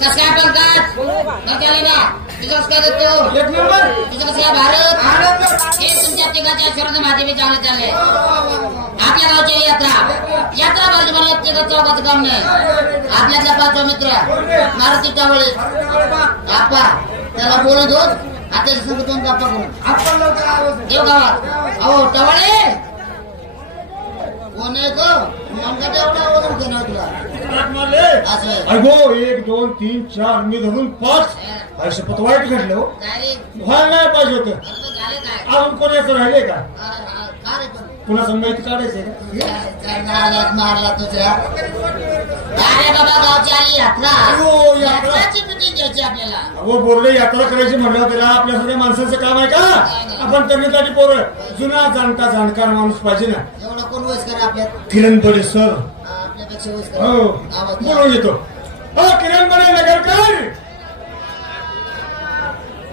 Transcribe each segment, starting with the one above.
कसं काय पंकज नक्याला ना तुझं कसं काय देतो एक नंबर तुझं कसं भारत हे तुमच्या तिघाच्या आशीर्वाद माध्यमे चांगलं चाललंय आपल्या गावची यात्रा बाजू मला तिघं चौकाचं काम नाही आपल्यातला पाचवा मित्र मारुती टावळे आप्पा त्याला बोलत होत आता दोन गप्पा करून देव गावात अहो टावळे कोण आहे तो नेमका तेवढा आवाज उठतो ना तुला अगो 1 2 3 4 मी धरून 5 असे पत वाईट घडले हो व्हायला नाही पाहिजे होतं अजून कोणाचं राहिले का कुणाचं माहिती काढायचंय मारला तुझ्या अरे बाबा गावची आली यात्राची मिटिंग घ्यायची आपल्याला अहो बोलले यात्रा करायची म्हणलं त्याला आपल्या सगळ्या माणसाचं काम आहे का आपण त्यांच्यासाठी पोरं जुना जाणता जाणकार माणूस पाहिजे ना एवढा कोण वयस्कर आपल्यात किरण बडे सर आपल्यापेक्षा वयस्कर हो बोलून येतो हो किरण बडे नगरकर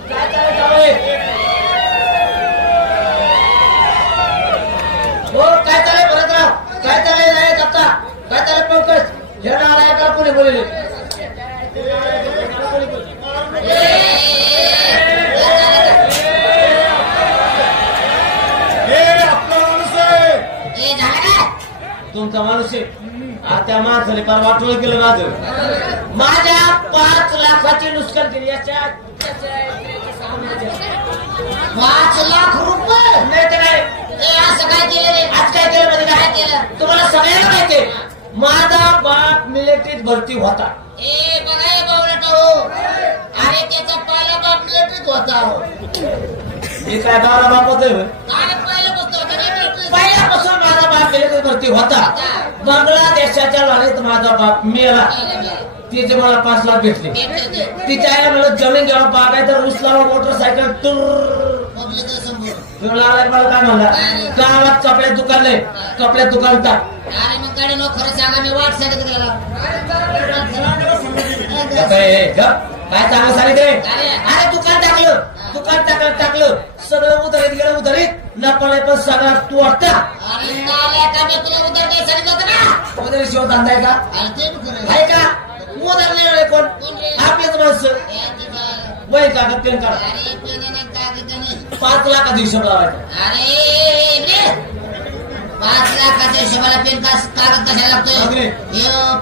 काय चालय भरतराव काय चालय नाही दत्ता काय चालय पंकज हे आलाय का पुणे बोलले आपला माणूस आहे झालं काय तुमचा माणूस आहे त्या माणसाने फार वाटोळ केलं माझ्या 5 लाखाची नुकसान केली याच्या 5 लाख रुपये नाही तर काय असं काय केलं आज काय केलं मध्ये काय केलं तुम्हाला सगळ्यांना माहितीये माझा बाप मिलिटरीत भरती होता बघा हे बावळट हो अरे त्याचा पहिला बाप मिलिटरीत होता मी काय बारा बापच आहे काय पहिल्यापासून माझा बाप मिलिटरीत भरती होता बांगलादेशाच्या लढाईत माझा बाप मेला तिचे मला 5 लाख भेटले तिच्या आईला मला जमीन घ्यावं बागायचं उचलावं मोटरसायकल मला काय म्हणला गावात कपड्यात दुकान नाही कपड्यात दुकान टाक अरे मग गाडी नो खरं सांगा मी वाट सांगत त्याला काय चांगलं सांगितलंय अरे दुकान टाकलं सगळं उधारीत गेलं उधारीत नपळे पण सगळा तू वाटता तुला उधार काय सांगितलं होतं ना उधारी शिव धंदा आहे का आहे का उधार नाही कोण आपलेच माणसं वय कागद पेन काढ 5 लाखाचा हिशोब लावायचा अरे 5 लाखाच्या हिशोबाला पेन कागद कशा लागतोय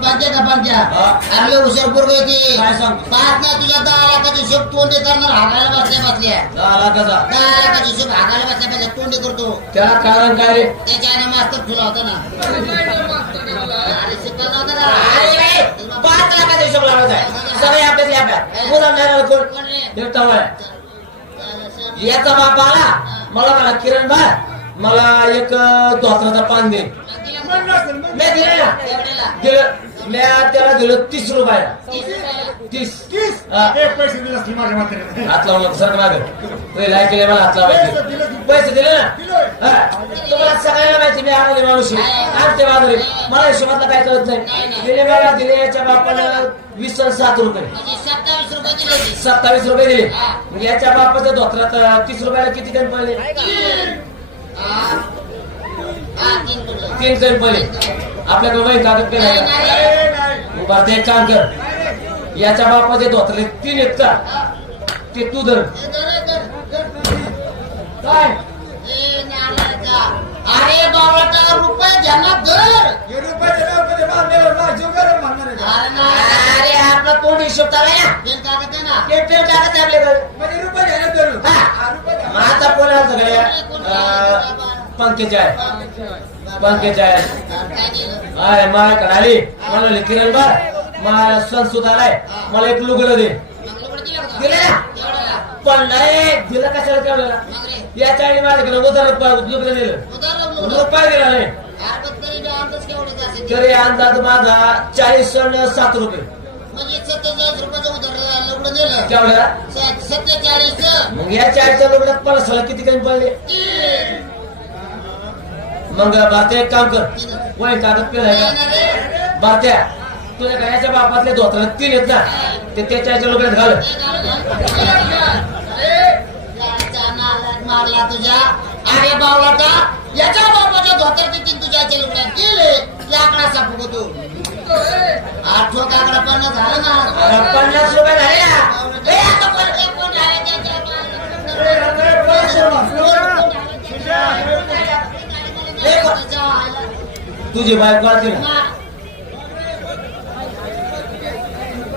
पंचा का पंचा आपले हुशार पूर्व येते काय सांग 5 ना तुझ्या 10 लाखाचा हिशोब तोंडे करणार हागायला बसल्या 10 लाखाचा 10 लाखाचा हिशोब हागायला बसल्या तोंडे करतो त्याला कारण काय रे त्याच्या मास्तर तुला होता ना अरे शिकवला होता ना 5 लाखाचा हिशोब लावायचा आहे सगळे आपल्यातले आपल्या उदाहरण नाही कोण याचा बाप आला मला किरण भाई मला एक धोत्राचा पान दे मी दिले ना दिलं मी त्याला दिलं 30 रुपयाला 30 पैसे दिले माझ्या मात्र हात लावलं सर मागे लायकेले मला हात लावायचे पैसे दिले ना तुम्हाला सगळ्यांना माहिती मी आनंदी माणूस आणते बाजूला मला हिशोबातला काय कळत नाही दिले मला दिले याच्या बापाला 20 आणि 7 रुपये 27 रुपये दिले म्हणजे याच्या बापाच्या धोत्रात 30 रुपयाला किती कमी पडले 3 कमी पडले आपल्याकडे वही कागद केला उभारते एक काम कर याच्या बापाचे धोत्रे 3 आहेत का ते तू धर काय अरे बाबा रुपये ज्यांना धर अरे आपला कोण हिशोब चालाय ना पेन कागद आहे ना पेन कागद आपल्याकडे आता कोण आहे सगळ्या पंकज आहे अरे माझ्याकडे आली मला किरण बार मला सण सुद्धा आलाय मला एक लुगडं दे दिले ना पण नाही दिलं कशाला तेवढ्याला याच्या आधी माझ्याकडे लुगडं दिलं रुपये दिला नाही तरी अंदाज माझा 40 आणि 7 रुपये म्हणजे 47 रुपयाचं उधार लुगडं दिलं केवढ्या 47 मग या 40च्या लुगड्यात पळसाला किती कमी पडले मग भारत्या एक काम कर वय कागद पेन आहे का भारत्या तुझ्या घराच्या बापातले धोत्र 3 आहेत ना ते त्याच्या लुगड्यात घाल मारला तुझ्या अरे बावलाटा याच्या बापाच्या धोतर 3 तुझ्या लुगड्यात गेले आकडा सापू तू 8 आकडा 50 झालं ना 50 तुझी बायको आली ना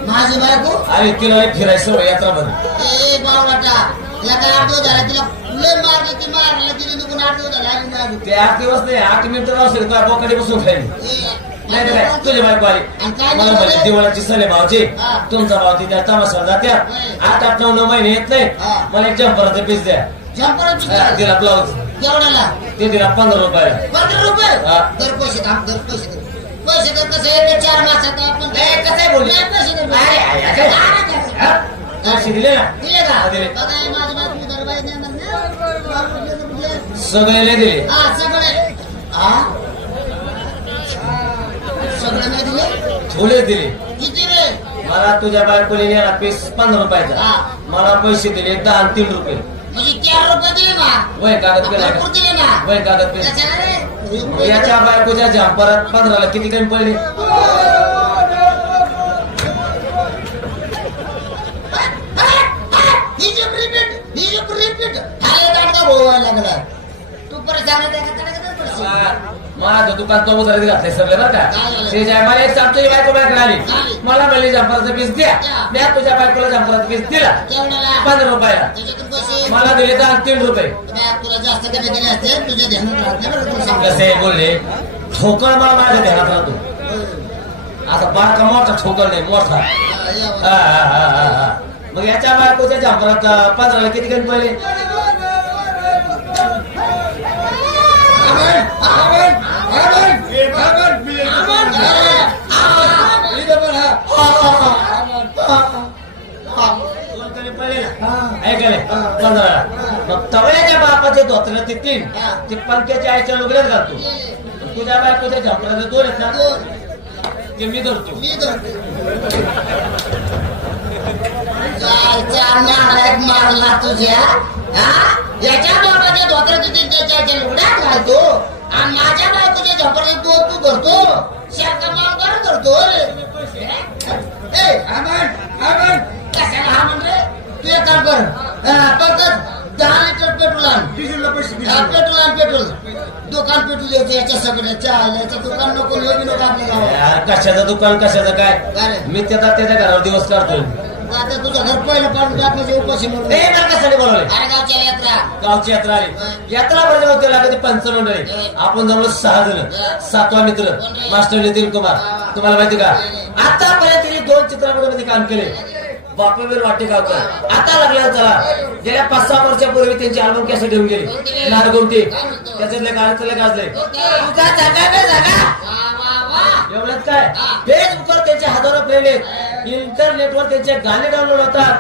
माझी बायको अरे तिला फिरायचं यात्रा बन ए बावटा तिला काय 8 दिवस झाला तिला लय मारली ती मारला तिने दुखून 8 दिवस झाला आली माझी ते 8 दिवस नाही 8 मिनिटं असेल तर बोकडे बसून खायली नाही काय तुझी बायको आली मला म्हणजे दिवाळीची सले भावची तुमचा भाव तिच्या तमाशाला जात्या 8-9 महिने येत नाही मला एक जम्पराचा पीस द्या तिला ब्लाऊज केवढ्याला ते दिला 15 रुपयाला 15 रुपये दर पैसे थांब दर पैसे तर कसं आहे 4 मासात आपण कसं आहे बोलले पैसे दिले ना दिले का दिले बघा माझी बायको दरबाई नाही सगळे दिले सगळे सगळे नाही दिले थोडे दिले किती रे मला तुझ्या बायकोने नेला पीस 15 रुपयाचा मला पैसे दिले 10 आणि 3 रुपये म्हणजे 4 रुपये दिले ना वय कागद पेन भरपूर दिले ना वय कागद पेन याच्या बायकोच्या जम्परात 15ला किती कमी पडले रिपीट लागला तू परत माझं दुकान तो उधारी घातलंय सगळं बरं का ते मला एक सांगतो बायको बायकडे आली मला म्हणली जम्पराचा पीस द्या मी तुझ्या बायकोला जम्पराचा पीस दिला 15 रुपयाला मला दिले 10 आणि 3 रुपये तुला जास्त कमी दिले असते तुझ्या ध्यानात राहते कसे बोलले ठोकळ मला माझ्या ध्यानात राहतो आता बारका मोठा ठोकळ नाही मोठा मग याच्या बायकोच्या जम्परात 15ला किती कमी पडले मग तवळ्याच्या बापाचे धोत्र ते 3 ते पंख्याच्या आईच्या लुगड्यात घालतो तुझ्या बायकोच्या झोपड्याचे 2 आहेत ना ते मी धरतो मारला तुझ्या याच्या बाबाच्या धोत्र त्याच्या लुगड्यात घालतो आणि माझ्या बायकोच्या झोपड्यात तू धरतो शाखा माल करतो कशाला हा म्हण रे तू एक काम कर फक्त 10 लिटर पेट्रोल आण पेट्रोल आण पेट्रोल दुकान पेट्रोल द्यायचं याच्या सगळ्याच्या याचं दुकान नको नको आपल्या गावात कशाचं दुकान कशाचं काय मी त्याच्या घरावर दिवस काढतोय आता तुझं घर पहिलं पाडून टाकण्याचे उपाशी म्हणून कशासाठी बोलवले अरे गावची यात्रा आली यात्रा बजाव होती लागते पंचमंडळी आपण जमलो 6 जण 7वा मित्र मास्टर नितीन कुमार तुम्हाला माहिती का आतापर्यंत तिने 2 चित्रपटामध्ये काम केले बापवीर वाटेगावकर आता लागल्या चला गेल्या 5-6 वर्षापूर्वी त्यांची अल्बम कॅसेट घेऊन गेली नारगोमती त्याच्यातले गाण्यातले गाजले तुझा जागा एवढंच काय फेसबुकवर त्यांचे हजारो प्रेम आहेत इंटरनेटवर त्यांचे गाणे डाउनलोड होतात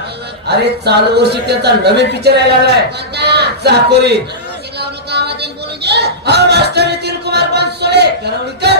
अरे चालू वर्षी त्यांचा नवीन पिक्चर यायला लागलाय चाकोरी मास्टर नितीन कुमार बनसोडे करवणीकर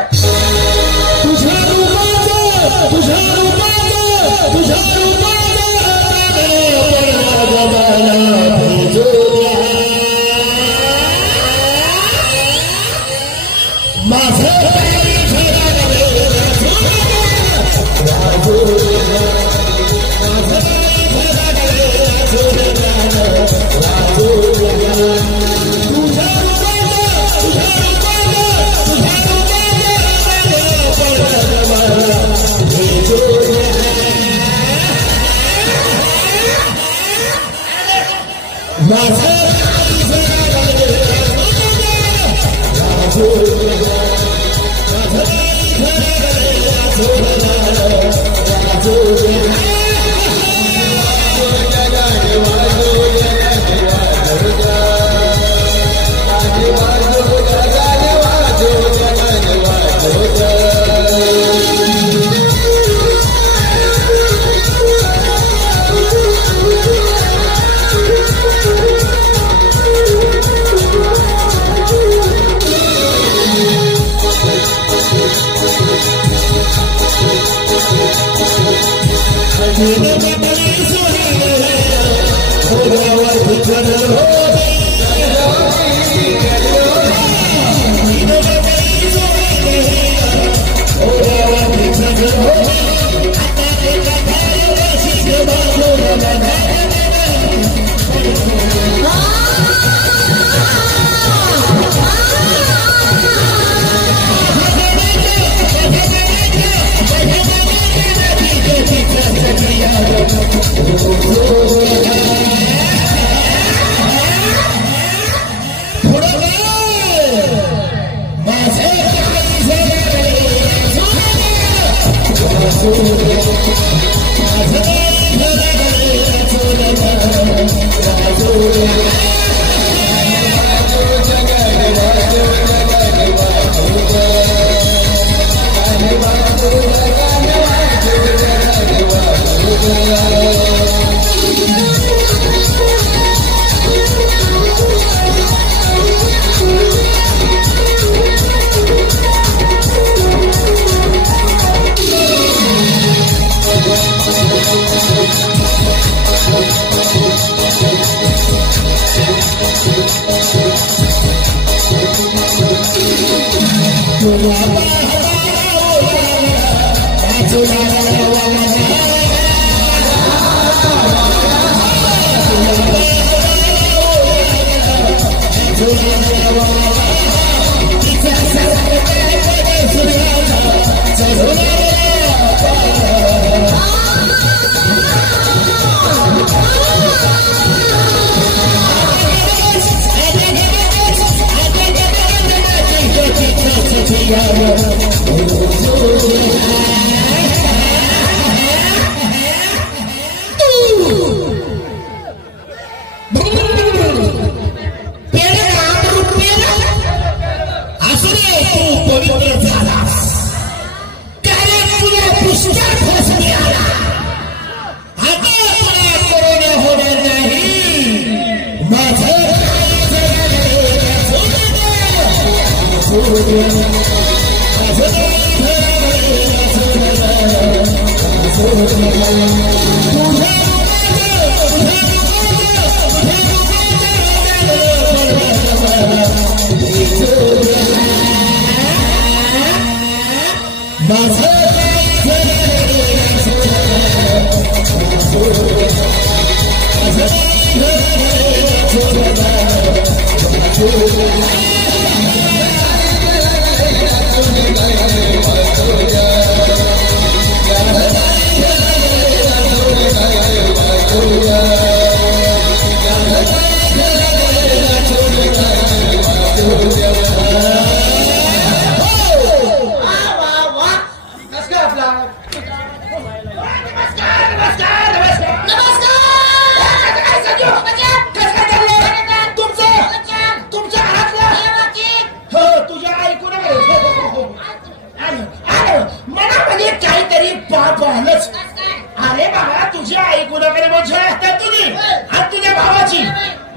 अरे बाबा तुझी आई कुणाकडे बोलशा असतात तुम्ही आणि तुझ्या भावाची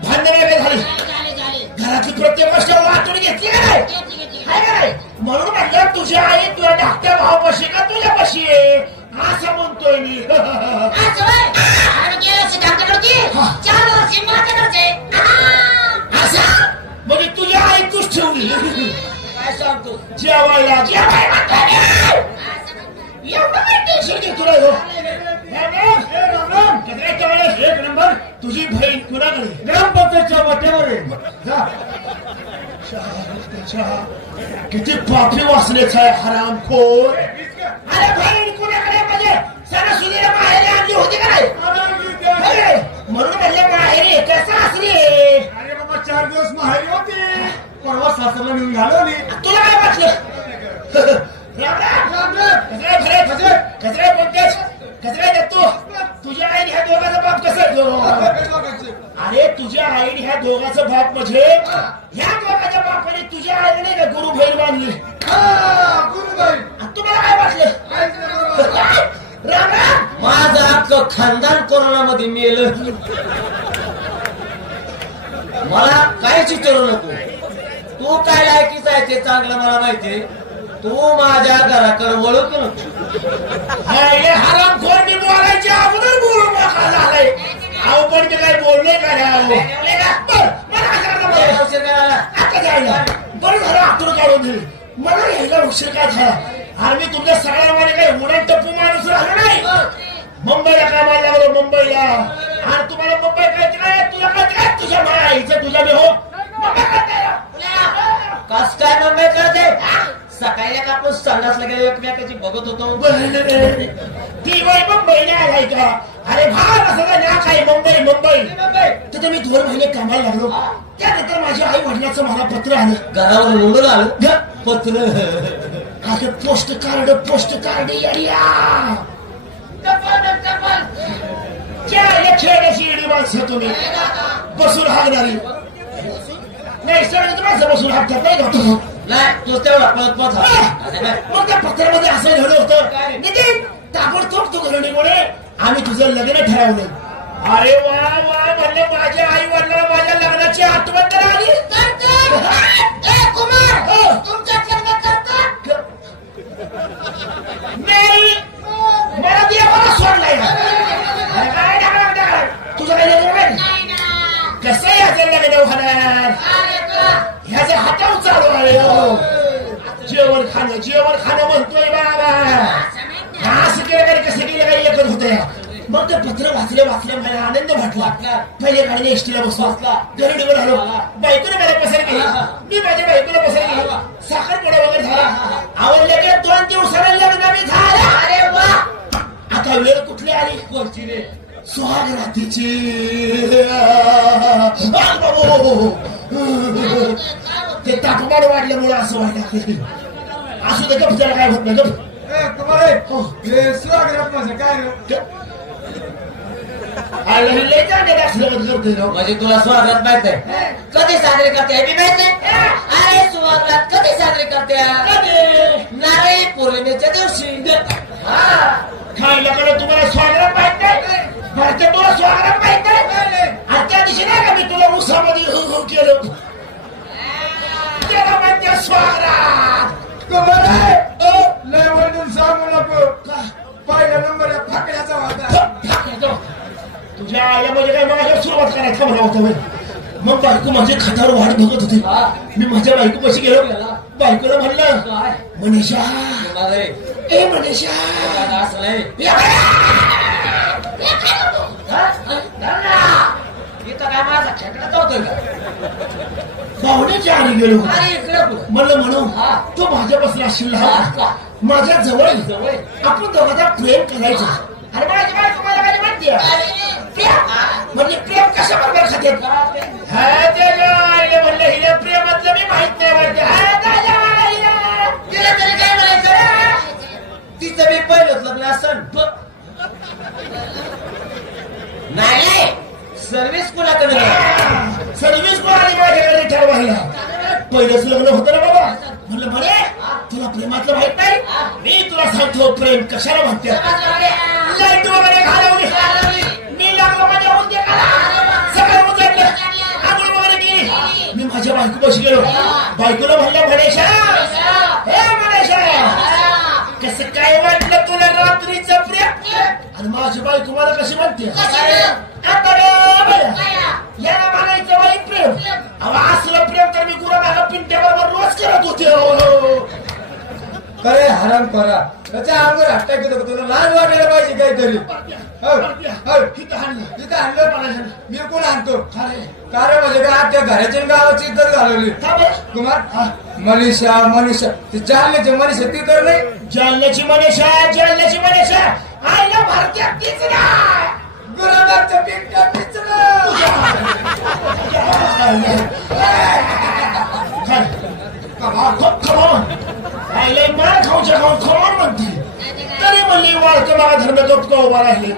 भांडण वेगळे झाली घरातली प्रत्येक गोष्ट वाटून घेतली का नाही म्हणून म्हटलं तुझ्या आई तुझ्या धाकट्या भावापाशी का तुझ्यापाशी आहे असं म्हणतोय मी असं म्हणजे तुझ्या आई तूच ठेवली काय सांगतो जेवायला तुला एक नंबर तुझी बहीण कुणाकडे ग्रामपंचायतच्या वाट्यावर किती पापी वासनेचा आहे हरामखोर अरे बहीण कुणाकडे म्हणजे सणासुदीला माहेरी आणली होती का नाही म्हणून म्हणले माहेरी कसं असली अरे बाबा 4 दिवस माहेरी होती परवा सासरला नेऊन घालवली तुला काय वाटलं कचरा पंकज कचरा देतो तुझ्या आईने ह्या दोघांचा बाप कसा अरे तुझ्या आईने ह्या दोघांचं बाप म्हणजे ह्या दोघांच्या बापाने तुझ्या आईने नाही का गुरु बहीण बांधली तुम्हाला काय वाटलं राम राम माझं अख्खं खानदान कोरोनामध्ये मेलं मला काहीच विचारू नको तू काय लायकीच आहे ते चांगलं मला माहितीये तू माझ्या घराकडे वळूच नको हरामखोर मी बोलायच्या अगोदर बोलून मोकळा झालाय अहो पण ते काही बोलले का आता जायला बरं झालं आतून काढून दिली मला यायला उशीर काय झाला आणि मी तुमच्या सगळ्यामध्ये काही उडण टप्पू माणूस राहिलो नाही मुंबईला कामाला लागलो मुंबईला आणि तुम्हाला मुंबई करायची काय तुला काय तुझ्या माईचं तुझ्या मी हो कस काय मुंबई करते सकाळी आपण संडासला गेलो एकमेकाची बघत होतो ती वय मुंबईला आलाय का अरे भाव सगळं नाक आहे मुंबई मुंबई तिथे मी 2 महिने कामाला लागलो त्यानंतर माझ्या आई वडिलाचं मला पत्र आलं घरावर निवडून आलं पत्र अरे पोस्ट कार्ड खेळण्याची एडी माणसं तुम्ही बसून हागणारी नाही सगळं माणसं बसून हागतात नाही का नाही तू तेवढा पळत मग त्या पत्रामध्ये असं लिहिलं होतं नितीन ताबडतोब तू घरी निघून आम्ही तुझं लग्न ठरवलं अरे वा वा म्हणले माझ्या आई वडिलांना माझ्या लग्नाची आठवण तर आली नाही मला देवाला सोडलाय तुझं काही लग्न कसं याचं लग्न होणार ह्याचे हातावर चालू आहे जेवण या. मग ते पत्र वाचले मला आनंद वाटला. पहिले गाडीने एसटीला बसलो. गरुडीवर आलो. बायकोने मला पसंत केली. मी माझ्या बायकोला पसंत केली. साखरपुडा वगैरे झाला. आवडले की 2 दिवसाला लग्न बी झालं. अरे वा. आता वेळ कुठली आली? कोणची रे? सुहाग रात्रीची. ते तापमान वाढल्यामुळे असं वाटलं. असू दे गप, त्याला काय होत नाही. म्हणजे तुला स्वागत माहित आहे? कधी साजरी करते मी माहित आहे? अरे स्वागत कधी साजरी करते? नारळी पौर्णिमेच्या दिवशी. खायला तुम्हाला स्वागत माहित नाही? भारतात तुला स्वागत माहित नाही? आजच्या दिवशी नाही का मी तुला उसामध्ये हो केलं? त्याला म्हणजे स्वागत. लय वडून सांगू नको. पहिला नंबर फाकड्याचा होता. तुझ्या आल्यामध्ये काय माझ्या सुरुवात करायचा मला होतं. मग बायको माझे खात्यावर वाट बघत होती. मी माझ्या बायको पाशी गेलो. बायकोला म्हणलं, मनीषा ए मनीषा. काय माझा खेकडाच होतोय का? पाहुण्याच्या आधी गेलो. म्हणलं म्हणू तो माझ्यापासून असशील माझ्या जवळ आपण दोघांचा प्रेम करायचं. अरे माझी बायको मला काय म्हणते? म्हणजे प्रेम कशा बरोबर खात्यात? म्हणलं हिला प्रेमातलं मी माहित नाही म्हणते. तिला तरी काय म्हणायचं? तिचं मी पहिलंच लग्न असं नाही. सर्व्हिस कुणाकडे? सर्व्हिस कोणाली माझ्याकडे ठरवायला? पहिलंच लग्न होतं ना बाबा. म्हणलं म्हणे तुला प्रेमातलं माहित नाही? मी तुला सांगतो प्रेम कशाला म्हणते. लाईट वगैरे घालवली. मी लागलो माझ्या उद्योगाला. सगळं उद्यातलं आंघोळ वगैरे केली. मी माझ्या बायको पाशी गेलो. बायकोला म्हणलं मनीषा हे मनीषा कसं काय वाटलं तुला रात्रीचं प्रेम? आणि माझी बायको मला कशी म्हणते? याला म्हणायचं बाई प्रेम. असलं प्रेम तर मी गुराबाला पिंट्याबरोबर रोज करत होते. अरे हराम करा. त्याच्या अंगावर हट्टा केलं. तुला लहान वाटायला पाहिजे काहीतरी. तिथं आणलं मला. मी कोण आणतो? कारण म्हणजे काय त्या घराच्या गावाची इतर घालवली. कुमार मनीषा ती जालन्याची मनीषा ती तर नाही. जालन्याची मनीषा आईला भारतीय तीच नाही. गुराबाचं पिंट्या तीच खमॉन म्हणते. तरी म्हणली वाळक मला धर्म गप्प उभा राहिले.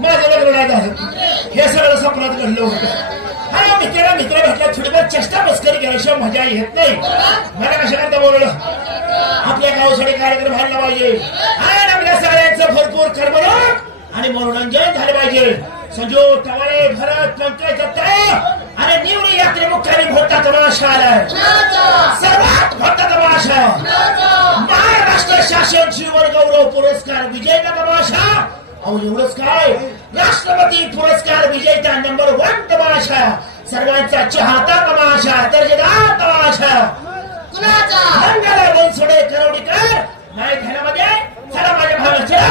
माझं लग्न नाही झालं. हे सगळं स्वप्नात घडलं होतं. हा मित्र भेटला. थोडीफार चेष्टा मस्करी केल्याशिवाय मजा येत नाही. मला कशा करता बोलवलं? आपल्या गावासाठी कार्यक्रम व्हायला पाहिजे. आणि आपल्या सगळ्यांचं भरपूर करमणूक आणि मनोरंजन झालं पाहिजे. संजू टवाळे भरत पंकज दत्ता आणि निवडी यात्रे मुख्याने मोठा तमाशा आलाय. सर्वात मोठा तमाशा महाराष्ट्र शासन जीवन गौरव पुरस्कार विजेता तमाशा. अहो एवढंच काय, राष्ट्रपती पुरस्कार विजेता नंबर 1 तमाशा. सर्वांचा चाहता तमाशा. दर्जेदार तमाशा. कुणाचा? मंगला बनसोडे करोडीकर नाही ध्यानामध्ये. चला माझ्या भावाच्या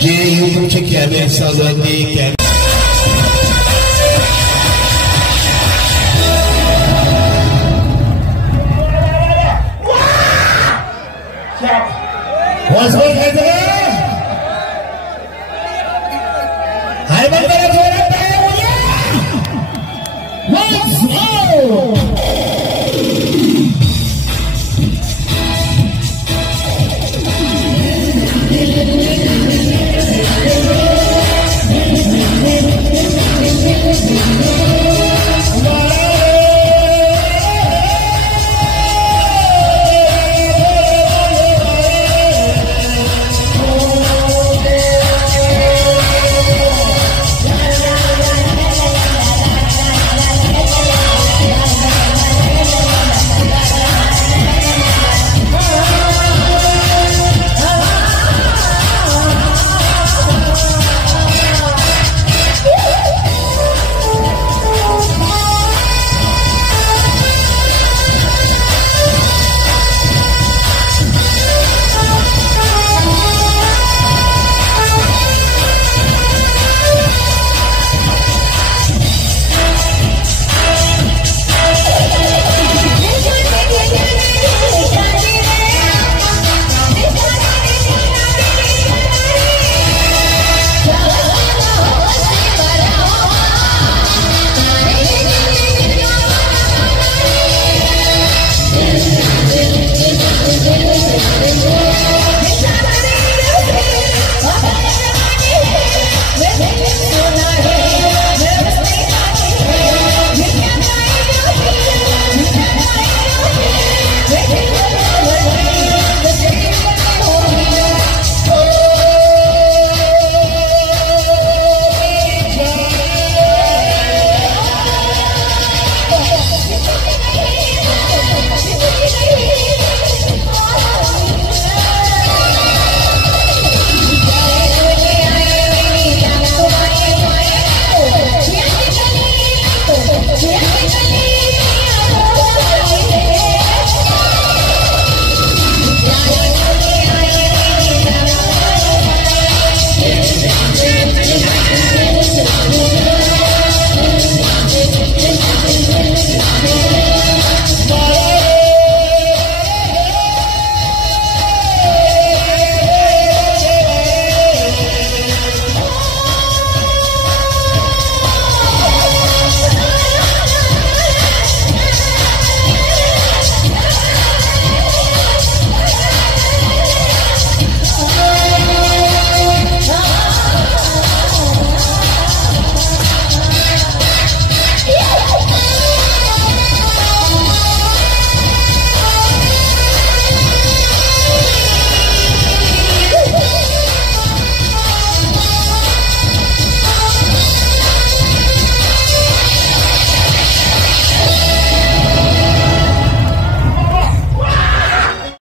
जे युट्यूबचे कॅमेरे चालू वाजवत